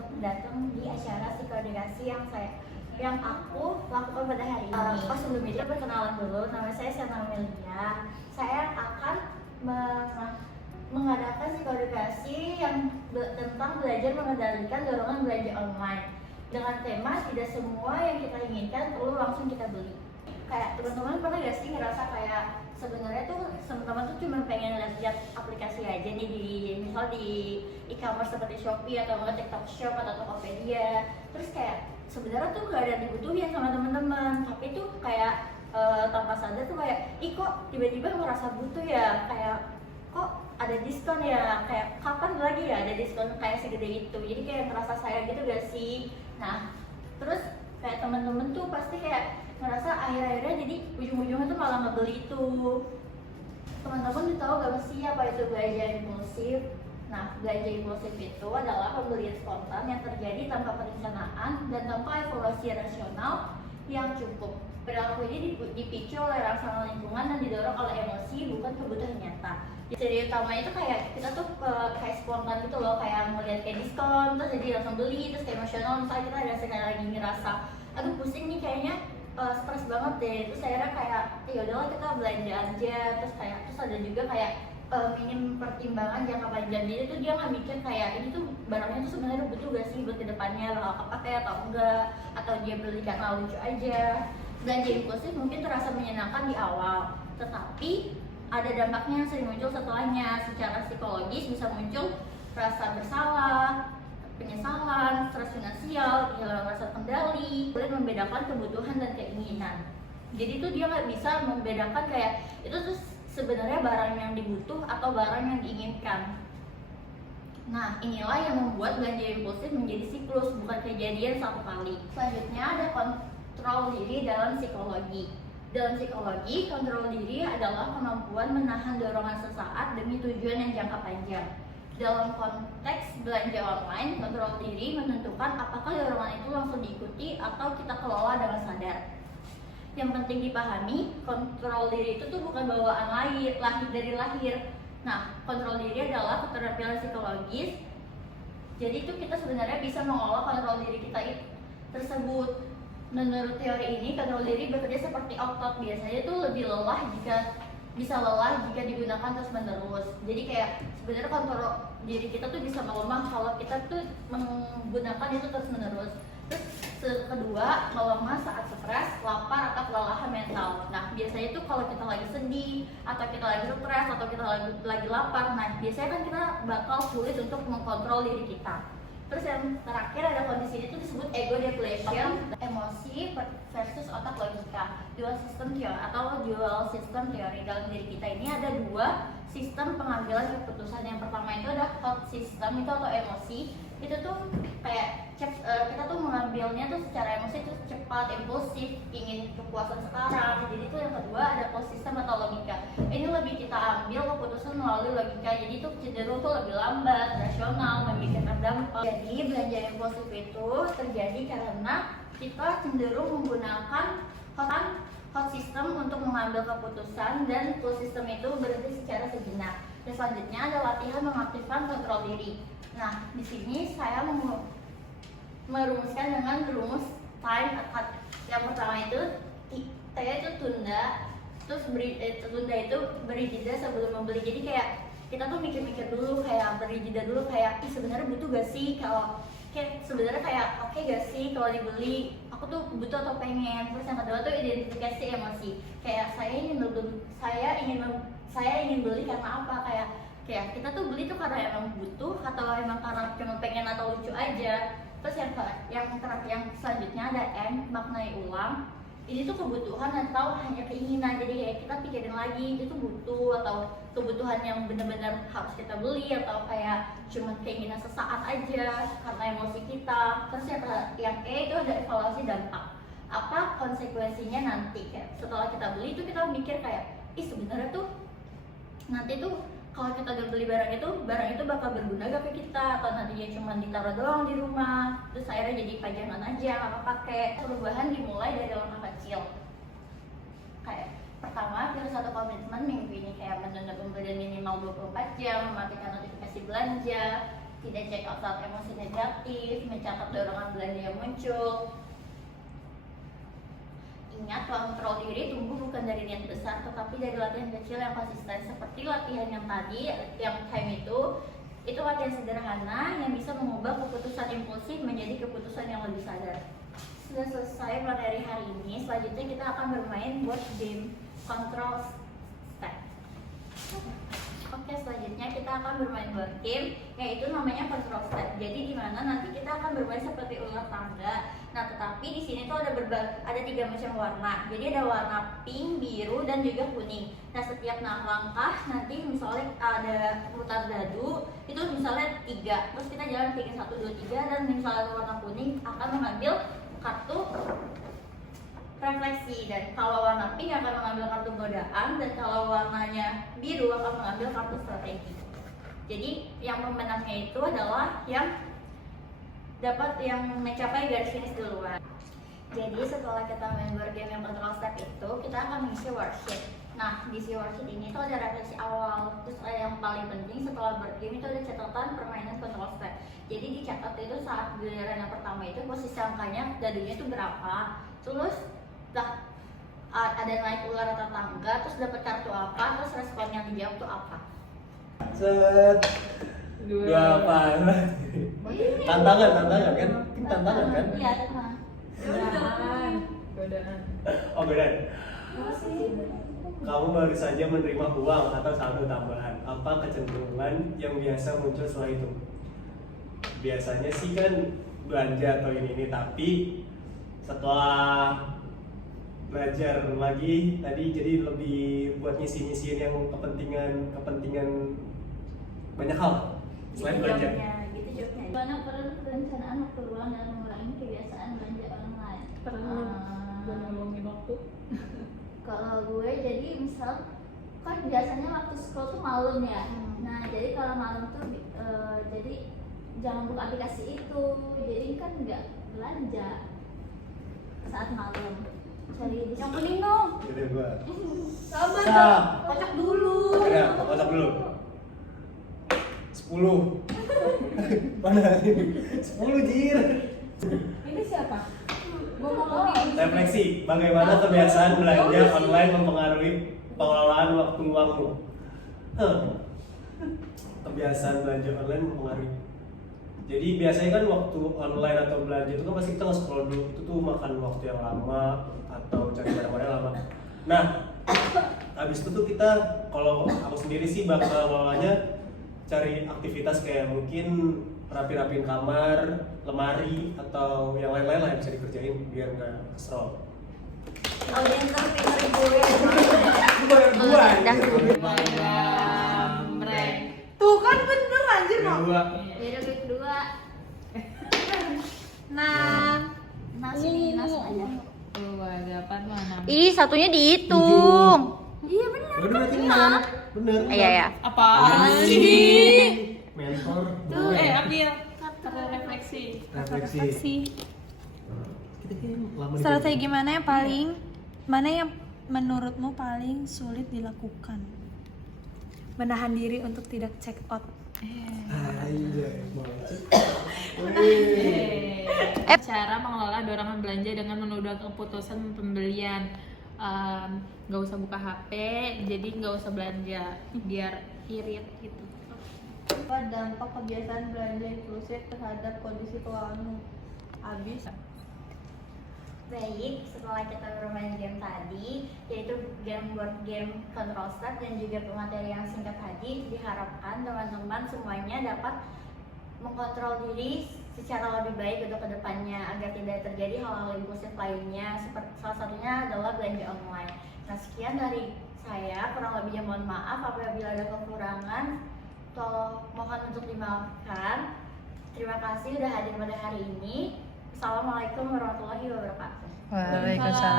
untuk datang di acara psikoedukasi yang aku lakukan pada hari ini. Sebelum itu perkenalan dulu, nama saya Sena Melia. Saya akan mengadakan psikoedukasi yang tentang belajar mengendalikan dorongan belanja online dengan tema tidak semua yang kita inginkan perlu langsung kita beli. Kayak teman-teman pernah gak sih ngerasa kayak sebenarnya tuh teman-teman tuh cuma pengen lihat aplikasi aja nih misal di e-commerce seperti Shopee atau enggak TikTok Shop atau Tokopedia, terus kayak sebenarnya tuh gak ada dibutuhin sama teman-teman, tapi tuh kayak tanpa sadar tuh kayak kok tiba-tiba merasa butuh ya, kayak kok ada diskon ya, kayak kapan lagi ya ada diskon kayak segede itu, jadi kayak ngerasa sayang gitu gak sih. Nah terus kayak temen-temen tuh pasti kayak ngerasa akhir-akhirnya jadi ujung-ujungnya tuh malah ngebeli itu. Teman-teman tuh tahu gak sih apa itu belanja impulsif? Nah, belanja impulsif itu adalah pembelian spontan yang terjadi tanpa perencanaan dan tanpa evaluasi rasional yang cukup. Perilaku ini dipicu oleh rangsangan lingkungan dan didorong oleh emosi, bukan kebutuhan nyata. Jadi utama itu kayak kita tuh kayak spontan gitu loh, kayak ngeliat kayak diskon terus jadi langsung beli, terus kayak emosional misalnya kita ada sekali lagi ngerasa aduh pusing nih kayaknya, stres banget deh, terus akhirnya kayak ya udahlah kita belanja aja, terus ada juga kayak minim pertimbangan jangka panjang. Jadi tuh dia nggak mikir kayak ini tuh barangnya tuh sebenarnya butuh gak sih buat kedepannya, bakal kepake atau enggak, atau dia beli karena lucu aja. Belanja impulsif mungkin terasa menyenangkan di awal, tetapi ada dampaknya yang sering muncul setelahnya. Secara psikologis bisa muncul rasa bersalah, penyesalan, stres finansial, kehilangan rasa kendali, boleh membedakan kebutuhan dan keinginan. Jadi tuh dia nggak bisa membedakan kayak itu tuh sebenarnya barang yang dibutuh atau barang yang diinginkan. Nah inilah yang membuat belanja impulsif menjadi siklus, bukan kejadian satu kali. Selanjutnya ada kontrol diri dalam psikologi. Dalam psikologi, kontrol diri adalah kemampuan menahan dorongan sesaat demi tujuan yang jangka panjang. Dalam konteks belanja online, kontrol diri menentukan apakah dorongan itu langsung diikuti atau kita kelola dengan sadar. Yang penting dipahami, kontrol diri itu tuh bukan bawaan lahir dari lahir. Nah, kontrol diri adalah keterampilan psikologis. Jadi itu kita sebenarnya bisa mengolah kontrol diri kita tersebut. Menurut teori ini, kontrol diri bekerja seperti otot. Biasanya tuh lebih bisa lelah jika digunakan terus-menerus. Jadi kayak sebenarnya kontrol diri kita tuh bisa melemah kalau kita tuh menggunakan itu terus-menerus. Terus kedua, melemah saat stres, lapar, atau kelelahan mental. Nah biasanya tuh kalau kita lagi sedih, atau kita lagi stres, atau kita lagi lapar, nah biasanya kan kita bakal sulit untuk mengkontrol diri kita. Terus yang terakhir ada kondisi itu disebut ego depletion, emosi versus otak logika. Dual system theory atau dual system theory. Dalam diri kita ini ada dua sistem pengambilan keputusan. Yang pertama itu ada thought system itu atau emosi. Itu tuh kayak kita tuh mengambilnya tuh secara emosi itu cepat, impulsif, ingin kepuasan sekarang. Jadi itu yang kedua ada thought system atau logika. Ini lebih kita ambil keputusan melalui logika. Jadi itu cenderung tuh lebih lambat, rasional, memikirkan dampak. Jadi belanja impulsif itu terjadi karena kita cenderung menggunakan thought system untuk mengambil keputusan dan full system itu berhenti secara sejenak. Dan selanjutnya ada latihan mengaktifkan kontrol diri. Nah, di sini saya merumuskan dengan rumus time attack. Yang pertama itu T itu tunda, terus tunda itu beri jeda sebelum membeli. Jadi kayak kita tuh mikir-mikir dulu, kayak beri jeda dulu, kayak sebenarnya butuh gak sih, kalau kayak sebenarnya kayak oke gak sih kalau dibeli, aku tuh butuh atau pengen. Terus yang kedua tuh identifikasi emosi, kayak saya ingin beli karena apa, kayak kita tuh beli tuh karena emang butuh atau emang karena cuma pengen atau lucu aja. Terus yang selanjutnya ada M, maknai ulang. Ini tuh kebutuhan atau hanya keinginan. Jadi kayak kita pikirin lagi itu tuh butuh atau kebutuhan yang benar-benar harus kita beli, atau kayak cuma keinginan sesaat aja karena emosi kita. Terus yang E itu ada evaluasi dampak. Apa konsekuensinya nanti, kayak setelah kita beli itu kita mikir kayak sebenarnya tuh nanti tuh kalau kita udah beli barang itu bakal berguna gak ke kita, atau nantinya cuma ditaruh doang di rumah, terus akhirnya jadi pajangan aja nggak kepake. Perubahan dimulai dari langkah kecil. Kayak pertama, pilih satu komitmen minggu ini, kayak menunda pembelian minimal 24 jam, mematikan notifikasi belanja, tidak check out saat emosi negatif, mencatat dorongan belanja yang muncul. Ingat, kontrol diri tumbuh bukan dari niat besar, tetapi dari latihan kecil yang konsisten. Seperti latihan yang tadi, yang time itu latihan sederhana yang bisa mengubah keputusan impulsif menjadi keputusan yang lebih sadar. Sudah selesai materi hari ini, selanjutnya kita akan bermain board game control step. Oke, selanjutnya kita akan bermain board game, yaitu namanya control step. Jadi di mana nanti kita akan bermain seperti ular tangga. Nah, tetapi di sini tuh ada 3 macam warna. Jadi ada warna pink, biru, dan juga kuning. Nah, setiap langkah nanti misalnya ada putar dadu, itu misalnya 3. Terus kita jalan 3, 1, 2, 3, dan misalnya warna kuning akan mengambil kartu refleksi, dan kalau warna pink akan mengambil kartu godaan, dan kalau warnanya biru akan mengambil kartu strategi. Jadi yang pemenangnya itu adalah yang dapat yang mencapai garis finish duluan. Jadi setelah kita main board game yang control step itu, kita akan mengisi worksheet. Nah, di si worksheet ini tuh ada refleksi awal, terus yang paling penting setelah board game itu ada catatan permainan control step. Jadi dicatat itu saat giliran yang pertama itu posisi angkanya dadunya itu berapa, terus ada naik ular atau tangga, terus dapat kartu apa, terus respon yang dijawab tuh apa. Set. Dua apa? Tantangan kan? Tantangan kan? Iya, tenang. Godaan. Oh, godaan. Kamu baru saja menerima uang atau saldo tambahan. Apa kecenderungan yang biasa muncul setelah itu? Biasanya sih kan belanja atau ini, tapi setelah belajar lagi tadi jadi lebih buat ngisi-ngisiin yang kepentingan banyak hal selain belanja. Gitu jawabnya. Gimana perencanaan waktu luang dan mengurangi kebiasaan belanja online? Gue ngomongin waktu. Kalau gue jadi misal kan biasanya waktu scroll tuh malam ya. Nah, jadi kalau malam tuh jadi jangan buka aplikasi itu. Jadi kan nggak belanja saat malam. Cari yang kuning dong. Gitu gua. Sabar Sah. dong. Kocok dulu. Ya, kocok dulu. 10. Mana ini? 10 jir. Ini siapa? Gue ngomongin. Refleksi, bagaimana kebiasaan belanja online mempengaruhi pengelolaan waktu luangmu? Kebiasaan belanja online mempengaruhi. Jadi biasanya kan waktu online atau belanja itu kan pasti kita nge-scroll dulu, itu tuh makan waktu yang lama atau cari barang-barang lama. Nah, habis itu tuh kita, kalau aku sendiri sih bakal ngelolanya cari aktivitas kayak mungkin rapi-rapiin kamar, lemari, atau yang lain-lain lah yang bisa dikerjain biar nggak scroll. Audiens terpilih gue. Bayar gua. Tuh kan bener anjir mau. Dua. Beda gue kedua. Nah, Nasi aja. 2, 8, 6. Ih, satunya dihitung. Iya bener. Bener berarti kan? Bener. Iya ya. Apaan sih? Mentor. Tuh, ambil kata refleksi. Refleksi. Kita kan lama di Strategi mana yang menurutmu paling sulit dilakukan? Menahan diri untuk tidak check out. Cara mengelola dorongan belanja dengan menunda keputusan pembelian. Nggak usah buka HP, jadi nggak usah belanja biar irit gitu. Apa dampak kebiasaan belanja impulsif terhadap kondisi keuanganmu? Habis. Baik, setelah kita bermain game tadi, yaitu game board game control step dan juga pemateri yang singkat tadi, diharapkan teman-teman semuanya dapat mengkontrol diri secara lebih baik untuk kedepannya agar tidak terjadi hal-hal impulsif lainnya, seperti salah satunya adalah belanja online. Nah, sekian dari saya, kurang lebihnya mohon maaf apabila ada kekurangan, mohon untuk dimaafkan. Terima kasih sudah hadir pada hari ini. Assalamualaikum warahmatullahi wabarakatuh. Waalaikumsalam.